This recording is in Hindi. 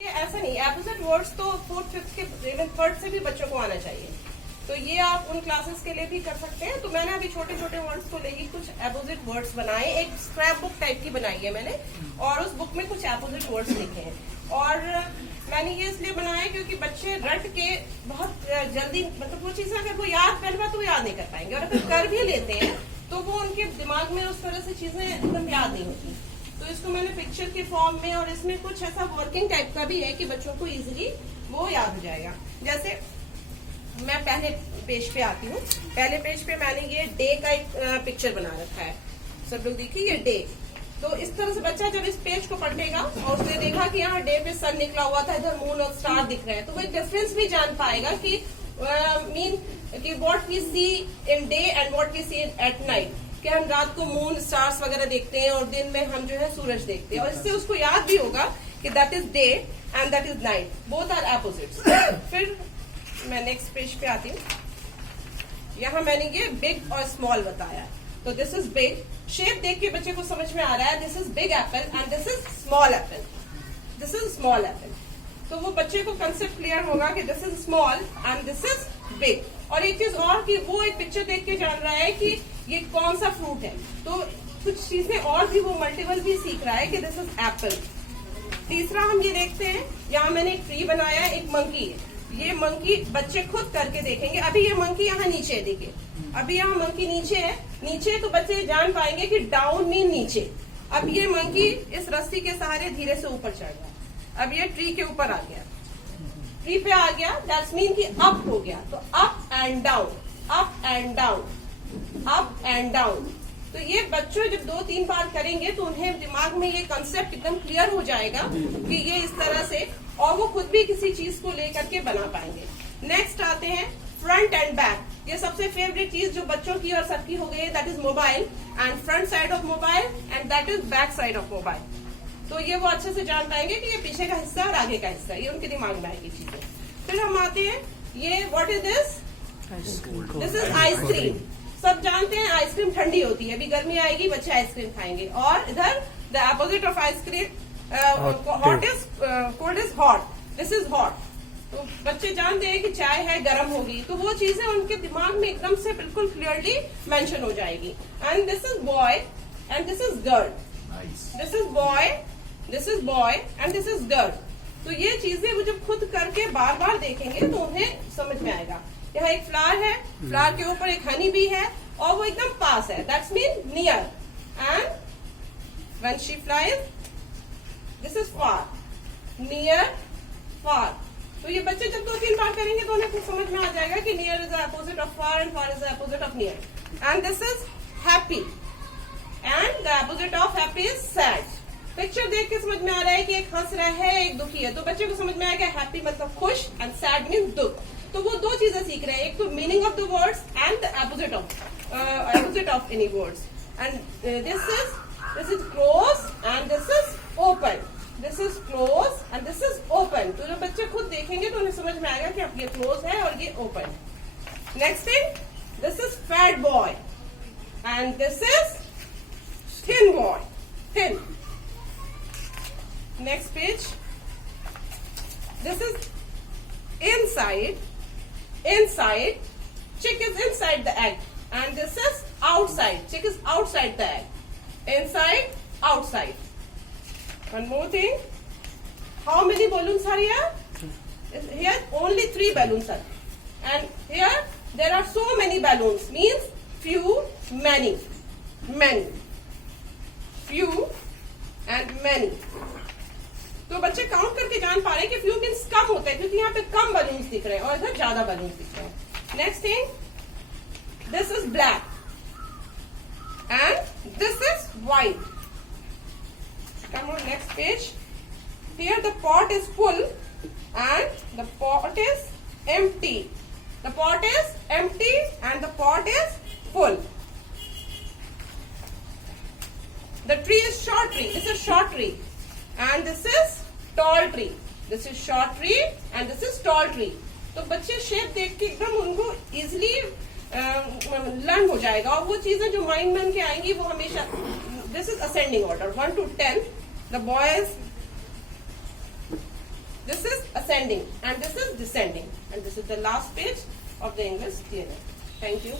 ऐसा नहीं, एपोजिट वर्ड्स तो फोर्थ फिफ्थ के इवन थर्ड से भी बच्चों को आना चाहिए। तो ये आप उन क्लासेस के लिए भी कर सकते हैं। तो मैंने अभी छोटे छोटे वर्ड्स को लेके कुछ एपोजिट वर्ड्स बनाए, एक स्क्रैप बुक टाइप की बनाई है मैंने, और उस बुक में कुछ एपोजिट वर्ड्स लिखे हैं। और मैंने ये इसलिए बनाया क्योंकि बच्चे रट के बहुत जल्दी, मतलब वो चीजें अगर वो याद पहली बार तो वो याद नहीं कर पाएंगे, और अगर कर भी लेते हैं तो वो उनके दिमाग में उस तरह से चीजें एकदम याद नहीं होती। तो इसको मैंने पिक्चर के फॉर्म में, और इसमें कुछ ऐसा वर्किंग टाइप का भी है कि बच्चों को इजीली वो याद हो जाएगा। जैसे मैं पहले पेज पे आती हूँ। पहले पेज पे मैंने ये डे का एक पिक्चर बना रखा है, सब लोग देखिए ये डे। तो इस तरह से बच्चा जब इस पेज को पढ़ेगा और उसने देखा कि यहाँ डे पे सन निकला हुआ था, इधर मून और स्टार दिख रहे हैं, तो वो एक डिफरेंस भी जान पाएगा कि कि what we see in day and what we see at night, कि हम रात को मून स्टार्स वगैरह देखते हैं और दिन में हम जो है सूरज देखते हैं। और इससे उसको याद भी होगा कि that is day and that is night, both are opposites. फिर मैं नेक्स्ट पेज पे आती हूँ। यहाँ मैंने ये बिग और स्मॉल बताया। तो दिस इज बिग, शेप देख के बच्चे को समझ में आ रहा है, this is big Apple and this is small Apple, this is small Apple. तो वो बच्चे को कंसेप्ट क्लियर होगा कि this is small and this is big. और एक चीज और कि वो एक पिक्चर देख के जान रहा है कि ये कौन सा फ्रूट है। तो कुछ चीजें और भी वो मल्टीपल भी सीख रहा है कि दिस इज एप्पल। तीसरा हम ये देखते हैं, यहाँ मैंने एक ट्री बनाया है, एक मंकी है। ये मंकी बच्चे खुद करके देखेंगे। अभी ये मंकी यहाँ नीचे है, देखिए अभी यहाँ मंकी नीचे है, नीचे तो बच्चे जान पाएंगे कि डाउन मीन नीचे। अब ये मंकी इस रस्सी के सहारे धीरे से ऊपर चढ़ गया, अब ये ट्री के ऊपर आ गया, ट्री पे आ गया, दैट्स मीन कि अप हो गया। तो up and down, up and down, up and down. तो ये बच्चों जब 2-3 बार करेंगे तो उन्हें दिमाग में ये कंसेप्ट एकदम क्लियर हो जाएगा कि ये इस तरह से, और वो खुद भी किसी चीज को लेकर के बना पाएंगे। नेक्स्ट आते हैं फ्रंट एंड बैक। ये सबसे फेवरेट चीज जो बच्चों की और सबकी हो गई है, that is mobile, and front side of mobile and that is back side of mobile. तो ये वो अच्छे से जान पाएंगे कि ये पीछे का हिस्सा और आगे का हिस्सा, ये उनके दिमाग में आएगी चीजें। फिर हम आते हैं, ये what is this, this is ice cream. सब जानते हैं आइसक्रीम ठंडी होती है, अभी गर्मी आएगी बच्चे आइसक्रीम खाएंगे। और इधर the opposite of ice cream hot is cold is hot, this is hot. तो बच्चे जानते हैं कि चाय है गर्म होगी, तो वो चीजें उनके दिमाग में एकदम से बिल्कुल क्लियरली मेंशन हो जाएगी। And this is boy and this is girl, this is boy, this is boy and this is girl. तो ये चीजें वो जब खुद करके बार बार देखेंगे तो उन्हें समझ में आएगा। यहाँ एक फ्लावर है, फ्लावर के ऊपर एक हनी भी है और वो एकदम पास है, that's mean near. And when she flies, this is far, near, far. तो ये बच्चे जब 2-3 बार करेंगे तो उन्हें कुछ समझ में आ जाएगा कि near is the opposite of far and far is the opposite of near. And this is happy and the opposite of happy is sad. Picture देख के समझ में आ रहा है कि एक हंस रहा है, एक दुखी है, तो बच्चे को समझ में आएगा हैप्पी मतलब खुश एंड सैड मीन दुख। तो वो 2 चीजें सीख रहे हैं, एक तो meaning of the words and the opposite of any words. And this is close and this is open, this is close and this is open. तो जब बच्चे खुद देखेंगे तो उन्हें समझ में आएगा कि अब ये क्लोज है और ये open. Next thing, this is fat boy and this is thin boy, thin. Next page, this is inside, inside, chick is inside the egg, and this is outside, chick is outside the egg, inside, outside. One more thing, how many balloons are here? Here only 3 balloons are, and here there are so many balloons, means few, many, many, few and many. तो बच्चे काउंट करके जान पा रहे हैं कि फ्यू मीन्स कम होता है, क्योंकि यहाँ पे कम बलून्स दिख रहे हैं और इधर ज्यादा बलून्स दिख रहे हैं। Next thing, this is black and this is white. Come on next page. Here the pot is full and the pot is empty, the pot is empty and the pot is full. The tree is short tree, this is short tree and this is tall tree, this is short tree and this is tall tree. तो बच्चे शेप देख के एकदम उनको इजिली लर्न हो जाएगा, और वो चीजें जो माइंड में उनके आएंगी वो हमेशा, this is ascending order 1 to 10, the boys This is ascending and this is descending, and this is the last page of the English DNA. Thank you.